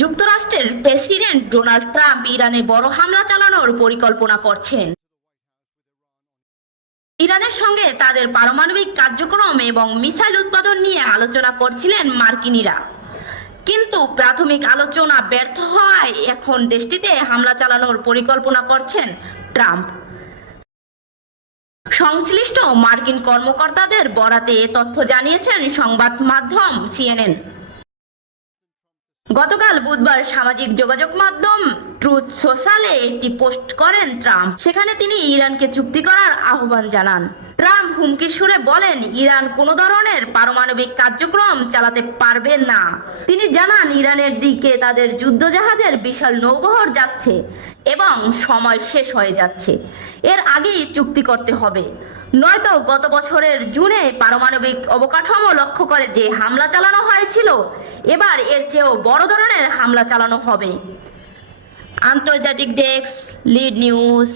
যুক্তরাষ্ট্রের president Donald Trump ইরানে বড় হামলা চালানোর পরিকল্পনা করছেন। ইরানের সঙ্গে তাদের পারমাণবিক কার্যক্রম এবং মিসাইল উৎপাদন নিয়ে আলোচনা করছিলেন মার্কিনিরা, কিন্তু প্রাথমিক আলোচনা ব্যর্থ হওয়ায় এখন দেশটিতে হামলা চালানোর পরিকল্পনা করছেন ট্রাম্প। সংশ্লিষ্ট মার্কিন কর্মকর্তাদের বরাতে এ তথ্য জানিয়েছেন সংবাদ মাধ্যম সিএনএন। গতকাল বুধবার সামাজিক যোগাযোগ মাধ্যম ট্রুথ সোশ্যালে একটি পোস্ট করেন ট্রাম্প। সেখানে তিনি ইরানকে চুক্তি করার আহ্বান জানান। ট্রাম্প হুমকির সুরে বলেন, ইরান কোনো ধরনের পারমাণবিক কার্যক্রম চালাতে পারবে না। তিনি জানান, ইরানের দিকে তাদের যুদ্ধজাহাজের বিশাল নৌবহর যাচ্ছে এবং সময় শেষ হয়ে যাচ্ছে। এর আগেই চুক্তি করতে হবে, নয়তো গত বছরের জুনে পারমাণবিক অবকাঠামো লক্ষ্য করে যে হামলা চালানো হয়েছিল, এবার এর চেয়েও বড় ধরনের হামলা চালানো হবে। আন্তর্জাতিক ডেস্ক, লিড নিউজ।